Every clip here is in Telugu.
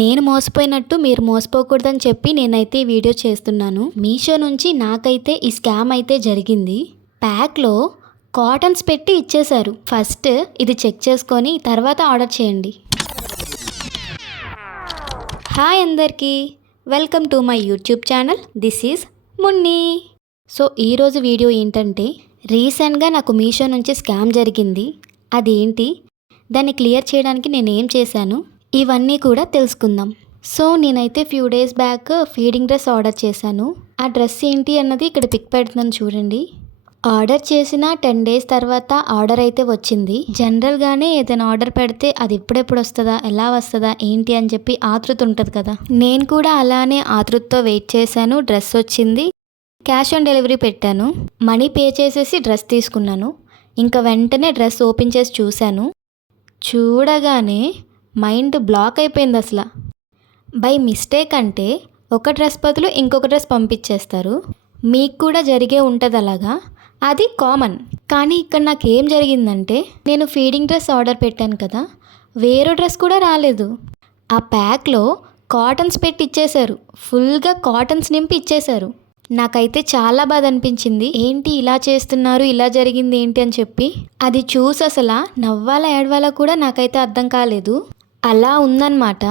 నేను మోసపోయినట్టు మీరు మోసపోకూడదని చెప్పి నేనైతే ఈ వీడియో చేస్తున్నాను. మీషో నుంచి నాకైతే ఈ స్కామ్ అయితే జరిగింది. ప్యాక్లో కాటన్స్ పెట్టి ఇచ్చేశారు. ఫస్ట్ ఇది చెక్ చేసుకొని తర్వాత ఆర్డర్ చేయండి. హాయ్ అందరికీ, welcome to my YouTube channel. This is Munni. So ఈరోజు వీడియో ఏంటంటే, రీసెంట్గా నాకు మీషో నుంచి స్కామ్ జరిగింది. అదేంటి, దాన్ని క్లియర్ చేయడానికి నేను ఏం చేశాను, ఇవన్నీ కూడా తెలుసుకుందాం. సో నేనైతే few days back feeding dress order చేశాను. ఆ డ్రెస్ ఏంటి అన్నది ఇక్కడ పిక్ పెడుతున్నాను చూడండి. ఆర్డర్ చేసిన 10 డేస్ తర్వాత ఆర్డర్ అయితే వచ్చింది. జనరల్గానే ఏదైనా ఆర్డర్ పెడితే అది ఎప్పుడెప్పుడు వస్తుందా, ఎలా వస్తుందా, ఏంటి అని చెప్పి ఆతృత ఉంటుంది కదా. నేను కూడా అలానే ఆతృతతో వెయిట్ చేశాను. డ్రెస్ వచ్చింది. క్యాష్ ఆన్ డెలివరీ పెట్టాను. మనీ పే చేసేసి డ్రెస్ తీసుకున్నాను. ఇంకా వెంటనే డ్రెస్ ఓపెన్ చేసి చూశాను. చూడగానే మైండ్ బ్లాక్ అయిపోయింది అసలు. బై మిస్టేక్ అంటే ఒక డ్రెస్ బదులు ఇంకొక డ్రెస్ పంపించేస్తారు. మీకు కూడా జరిగే ఉంటుంది అలాగా, అది కామన్. కానీ ఇక్కడ నాకు ఏం జరిగిందంటే, నేను ఫీడింగ్ డ్రెస్ ఆర్డర్ పెట్టాను కదా, వేరే డ్రెస్ కూడా రాలేదు. ఆ ప్యాక్లో కాటన్స్ పెట్టి ఇచ్చేశారు. ఫుల్గా కాటన్స్ నింపి ఇచ్చేశారు. నాకైతే చాలా బాధ అనిపించింది. ఏంటి ఇలా చేస్తున్నారు, ఇలా జరిగింది ఏంటి అని చెప్పి. అది చూసి అసలు నవ్వాలా ఏడవాలా కూడా నాకైతే అర్థం కాలేదు. అలా ఉందన్నమాట.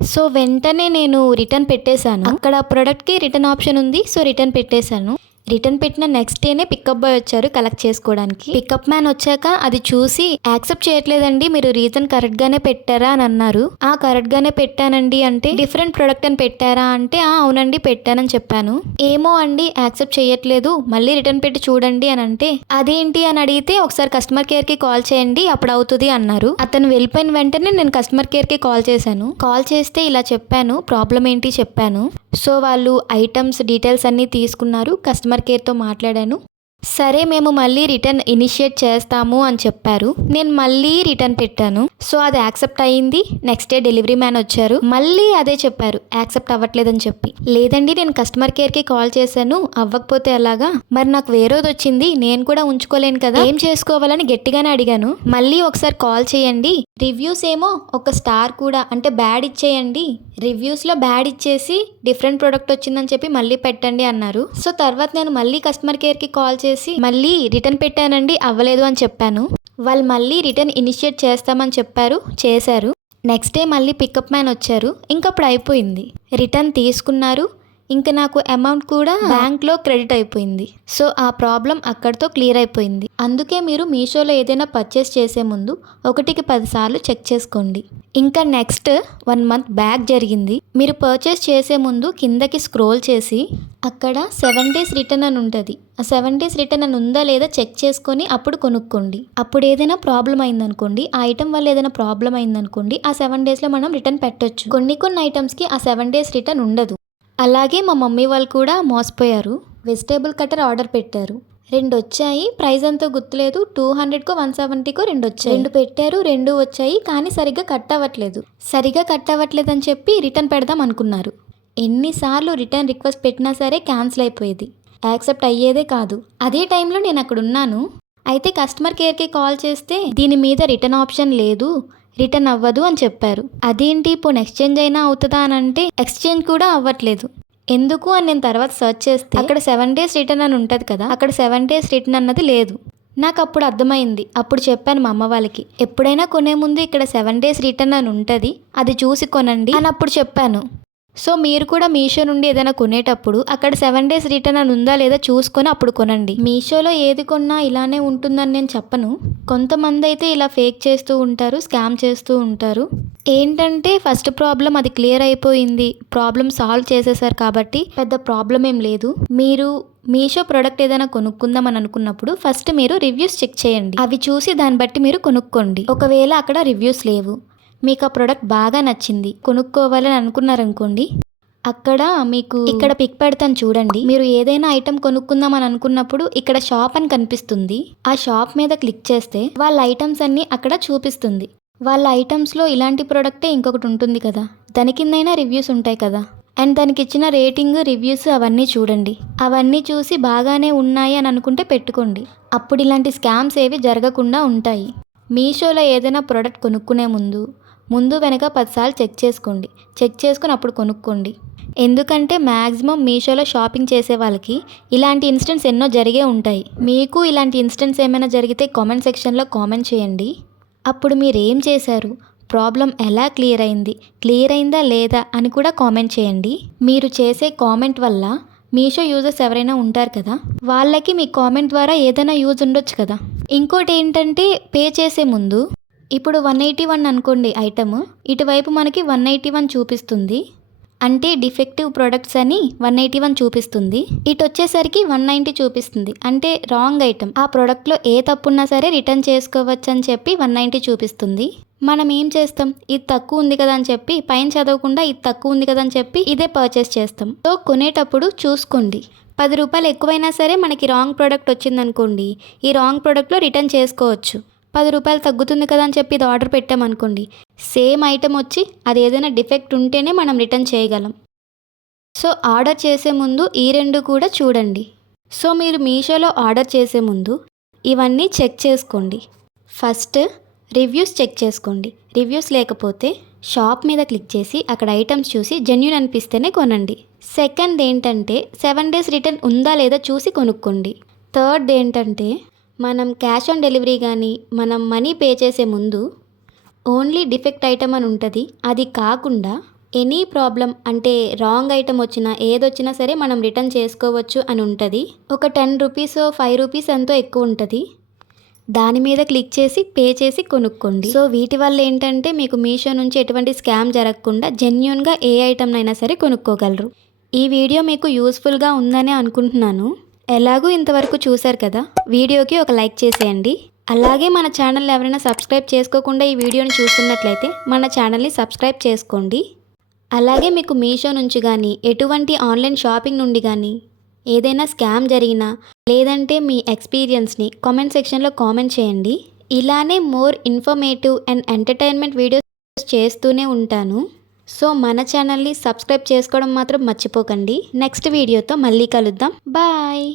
సో వెంటనే నేను రిటర్న్ పెట్టేశాను. అక్కడ ప్రోడక్ట్కి రిటర్న్ ఆప్షన్ ఉంది. సో రిటర్న్ పెట్టేశాను. రిటర్న్ పెట్టిన నెక్స్ట్ డేనే పికప్ బాయ్ వచ్చారు కలెక్ట్ చేసుకోవడానికి. పికప్ మ్యాన్ వచ్చాక అది చూసి, యాక్సెప్ట్ చేయట్లేదండి, మీరు రీజన్ కరెక్ట్గానే పెట్టారా అని అన్నారు. కరెక్ట్గానే పెట్టానండి అంటే, డిఫరెంట్ ప్రోడక్ట్ అని పెట్టారా అంటే, అవునండి పెట్టానని చెప్పాను. ఏమో అండి యాక్సెప్ట్ చేయట్లేదు, మళ్ళీ రిటర్న్ పెట్టి చూడండి అని అంటే, అదేంటి అని అడిగితే, ఒకసారి కస్టమర్ కేర్కి కాల్ చేయండి అప్పుడు అవుతుంది అన్నారు. అతను వెళ్ళిపోయిన వెంటనే నేను కస్టమర్ కేర్కి కాల్ చేశాను. కాల్ చేస్తే ఇలా చెప్పాను, ప్రాబ్లం ఏంటి చెప్పాను. సో వాళ్ళు ఐటమ్స్ డీటెయిల్స్ అన్నీ తీసుకున్నారు. కస్టమర్ కేర్తో మాట్లాడాను. సరే మేము మళ్ళీ రిటర్న్ ఇనిషియేట్ చేస్తాము అని చెప్పారు. నేను మళ్ళీ రిటర్న్ పెట్టాను. సో అది యాక్సెప్ట్ అయ్యింది. నెక్స్ట్ డే డెలివరీ మ్యాన్ వచ్చారు. మళ్ళీ అదే చెప్పారు, యాక్సెప్ట్ అవ్వట్లేదని చెప్పి. లేదండి నేను కస్టమర్ కేర్కి కాల్ చేశాను, అవ్వకపోతే అలాగా, మరి నాకు వేరేది వచ్చింది, నేను కూడా ఉంచుకోలేను కదా, ఏం చేసుకోవాలని గట్టిగానే అడిగాను. మళ్ళీ ఒకసారి కాల్ చేయండి, రివ్యూస్ ఏమో ఒక స్టార్ కూడా అంటే బ్యాడ్ ఇచ్చేయండి, రివ్యూస్లో బ్యాడ్ ఇచ్చేసి డిఫరెంట్ ప్రోడక్ట్ వచ్చిందని చెప్పి మళ్ళీ పెట్టండి అన్నారు. సో తర్వాత నేను మళ్ళీ కస్టమర్ కేర్కి కాల్ చేసి మళ్ళీ రిటర్న్ పెట్టానండి, అవ్వలేదు అని చెప్పాను. వాళ్ళు మళ్ళీ రిటర్న్ ఇనిషియేట్ చేస్తామని చెప్పారు, చేశారు. నెక్స్ట్ డే మళ్ళీ పికప్ మ్యాన్ వచ్చారు. ఇంకప్పుడు అయిపోయింది, రిటర్న్ తీసుకున్నారు. ఇంకా నాకు అమౌంట్ కూడా బ్యాంక్లో క్రెడిట్ అయిపోయింది. సో ఆ ప్రాబ్లం అక్కడితో క్లియర్ అయిపోయింది. అందుకే మీరు మీషోలో ఏదైనా పర్చేస్ చేసే ముందు 1కి 10 సార్లు చెక్ చేసుకోండి. ఇంకా నెక్స్ట్ 1 మంత్ బ్యాక్ జరిగింది. మీరు పర్చేస్ చేసే ముందు కిందకి స్క్రోల్ చేసి అక్కడ 7 డేస్ రిటర్న్ అని ఉంటుంది. ఆ 7 డేస్ రిటర్న్ అని ఉందా లేదా చెక్ చేసుకొని అప్పుడు కొనుక్కోండి. అప్పుడు ఏదైనా ప్రాబ్లం అయిందనుకోండి, ఆ ఐటమ్ వల్ల ఏదైనా ప్రాబ్లం అయిందనుకోండి, ఆ 7 డేస్లో మనం రిటర్న్ పెట్టొచ్చు. కొన్ని ఐటమ్స్కి ఆ 7 డేస్ రిటర్న్ ఉండదు. అలాగే మా మమ్మీ వాళ్ళు కూడా మోసపోయారు. వెజిటేబుల్ కట్టర్ ఆర్డర్ పెట్టారు, 2 వచ్చాయి. ప్రైస్ అంతా గుర్తులేదు, 200కో 170కో 2 వచ్చాయి. 2 పెట్టారు, 2 వచ్చాయి. కానీ సరిగ్గా కట్ అవ్వట్లేదు అని చెప్పి రిటర్న్ పెడదాం అనుకున్నారు. ఎన్నిసార్లు రిటర్న్ రిక్వెస్ట్ పెట్టినా సరే క్యాన్సిల్ అయిపోయేది, యాక్సెప్ట్ అయ్యేదే కాదు. అదే టైంలో నేను అక్కడ ఉన్నాను. అయితే కస్టమర్ కేర్కి కాల్ చేస్తే దీని మీద రిటర్న్ ఆప్షన్ లేదు, రిటర్న్ అవ్వదు అని చెప్పారు. అదేంటి పోనీ ఎక్స్చేంజ్ అయినా అవుతుందా అని అంటే, ఎక్స్చేంజ్ కూడా అవ్వట్లేదు. ఎందుకు అని నేను తర్వాత సెర్చ్ చేస్తే అక్కడ 7 డేస్ రిటర్న్ అని ఉంటుంది కదా, అక్కడ 7 డేస్ రిటర్న్ అన్నది లేదు. నాకు అప్పుడు అర్థమైంది. అప్పుడు చెప్పాను మా అమ్మ వాళ్ళకి, ఎప్పుడైనా కొనే ముందు ఇక్కడ 7 డేస్ రిటర్న్ అని ఉంటుంది, అది చూసి కొనండి అని అప్పుడు చెప్పాను. సో మీరు కూడా మీషో నుండి ఏదైనా కొనేటప్పుడు అక్కడ 7 డేస్ రిటర్న్ అని ఉందా లేదా చూసుకొని అప్పుడు కొనండి. మీషోలో ఏది కొన్నా ఇలానే ఉంటుందని నేను చెప్పను. కొంతమంది అయితే ఇలా ఫేక్ చేస్తూ ఉంటారు, స్కామ్ చేస్తూ ఉంటారు. ఏంటంటే ఫస్ట్ ప్రాబ్లం అది క్లియర్ అయిపోయింది, ప్రాబ్లం సాల్వ్ చేసేసారు కాబట్టి పెద్ద ప్రాబ్లం ఏం లేదు. మీరు మీషో ప్రోడక్ట్ ఏదైనా కొనుక్కుందాం అని అనుకున్నప్పుడు ఫస్ట్ మీరు రివ్యూస్ చెక్ చేయండి. అవి చూసి దాన్ని బట్టి మీరు కొనుక్కోండి. ఒకవేళ అక్కడ రివ్యూస్ లేవు, మీకు ఆ ప్రోడక్ట్ బాగా నచ్చింది, కొనుక్కోవాలని అనుకున్నారనుకోండి, అక్కడ మీకు ఇక్కడ పిక్ పెడతాను చూడండి. మీరు ఏదైనా ఐటెం కొనుక్కుందాం అని అనుకున్నప్పుడు ఇక్కడ షాప్ అని కనిపిస్తుంది. ఆ షాప్ మీద క్లిక్ చేస్తే వాళ్ళ ఐటమ్స్ అన్నీ అక్కడ చూపిస్తుంది. వాళ్ళ ఐటమ్స్లో ఇలాంటి ప్రోడక్టే ఇంకొకటి ఉంటుంది కదా, దాని కిందైనా రివ్యూస్ ఉంటాయి కదా, అండ్ దానికి ఇచ్చిన రేటింగ్, రివ్యూస్ అవన్నీ చూడండి. అవన్నీ చూసి బాగానే ఉన్నాయి అని అనుకుంటే పెట్టుకోండి. అప్పుడు ఇలాంటి స్కామ్స్ ఏవి జరగకుండా ఉంటాయి. మీషోలో ఏదైనా ప్రోడక్ట్ కొనుక్కునే ముందు ముందు వెనక 10 సార్లు చెక్ చేసుకోండి. చెక్ చేసుకుని అప్పుడు కొనుక్కోండి. ఎందుకంటే మ్యాక్సిమం మీషోలో షాపింగ్ చేసే వాళ్ళకి ఇలాంటి ఇన్సిడెంట్స్ ఎన్నో జరిగే ఉంటాయి. మీకు ఇలాంటి ఇన్సిడెంట్స్ ఏమైనా జరిగితే కామెంట్ సెక్షన్లో కామెంట్ చేయండి. అప్పుడు మీరేం చేశారు, ప్రాబ్లం ఎలా క్లియర్ అయిందా లేదా అని కూడా కామెంట్ చేయండి. మీరు చేసే కామెంట్ వల్ల మీషో యూజర్స్ ఎవరైనా ఉంటారు కదా, వాళ్ళకి మీ కామెంట్ ద్వారా ఏదైనా యూజ్ ఉండొచ్చు కదా. ఇంకోటి ఏంటంటే, పే చేసే ముందు ఇప్పుడు 181 అనుకోండి ఐటమ్, ఇటువైపు మనకి 181 చూపిస్తుంది. అంటే డిఫెక్టివ్ ప్రొడక్ట్స్ అని 181 చూపిస్తుంది. ఇటు వచ్చేసరికి 190 చూపిస్తుంది. అంటే రాంగ్ ఐటమ్. ఆ ప్రోడక్ట్లో ఏ తప్పు ఉన్నా సరే రిటర్న్ చేసుకోవచ్చు అని చెప్పి 190 చూపిస్తుంది. మనం ఏం చేస్తాం, ఇది తక్కువ ఉంది కదా అని చెప్పి పైన చదవకుండా ఇది తక్కువ ఉంది కదా అని చెప్పి ఇదే పర్చేస్ చేస్తాం. సో కొనేటప్పుడు చూసుకోండి. 10 రూపాయలు ఎక్కువైనా సరే మనకి రాంగ్ ప్రోడక్ట్ వచ్చిందనుకోండి, ఈ రాంగ్ ప్రోడక్ట్లో రిటర్న్ చేసుకోవచ్చు. 10 రూపాయలు తగ్గుతుంది కదా అని చెప్పి ఇది ఆర్డర్ పెట్టామనుకోండి, సేమ్ ఐటమ్ వచ్చి అది ఏదైనా డిఫెక్ట్ ఉంటేనే మనం రిటర్న్ చేయగలం. సో ఆర్డర్ చేసే ముందు ఈ రెండు కూడా చూడండి. సో మీరు మీషోలో ఆర్డర్ చేసే ముందు ఇవన్నీ చెక్ చేసుకోండి. ఫస్ట్ రివ్యూస్ చెక్ చేసుకోండి. రివ్యూస్ లేకపోతే షాప్ మీద క్లిక్ చేసి అక్కడ ఐటమ్స్ చూసి జెన్యూన్ అనిపిస్తేనే కొనండి. సెకండ్ ఏంటంటే 7 days రిటర్న్ ఉందా లేదా చూసి కొనుక్కోండి. థర్డ్ ఏంటంటే మనం క్యాష్ ఆన్ డెలివరీ కానీ మనం మనీ పే చేసే ముందు ఓన్లీ డిఫెక్ట్ ఐటమ్ అని ఉంటుంది. అది కాకుండా ఎనీ ప్రాబ్లం అంటే రాంగ్ ఐటమ్ వచ్చినా ఏదొచ్చినా సరే మనం రిటర్న్ చేసుకోవచ్చు అని ఉంటుంది. ఒక 10 రూపీస్ 5 రూపీస్ ఎంతో ఎక్కువ ఉంటుంది. దాని మీద క్లిక్ చేసి పే చేసి కొనుక్కోండి. సో వీటి వల్ల ఏంటంటే మీకు మీషో నుంచి ఎటువంటి స్కామ్ జరగకుండా జెన్యూన్గా ఏ ఐటమ్ అయినా సరే కొనుక్కోగలరు. ఈ వీడియో మీకు యూస్ఫుల్గా ఉందనే అనుకుంటున్నాను. ఎలాగూ ఇంతవరకు చూశారు కదా, వీడియోకి ఒక లైక్ చేసేయండి. అలాగే మన ఛానల్ ఎవరైనా సబ్స్క్రైబ్ చేసుకోకుండా ఈ వీడియోని చూస్తున్నట్లయితే మన ఛానల్ని సబ్స్క్రైబ్ చేసుకోండి. అలాగే మీకు మీషో నుంచి కానీ ఎటువంటి ఆన్లైన్ షాపింగ్ నుండి కానీ ఏదైనా స్కామ్ జరిగినా లేదంటే మీ ఎక్స్పీరియన్స్ని కామెంట్ సెక్షన్లో కామెంట్ చేయండి. ఇలానే more informative and entertainment videos చేస్తూనే ఉంటాను. సో మన ఛానల్ని సబ్స్క్రైబ్ చేసుకోవడం మాత్రం మర్చిపోకండి. నెక్స్ట్ వీడియోతో మళ్ళీ కలుద్దాం. బాయ్.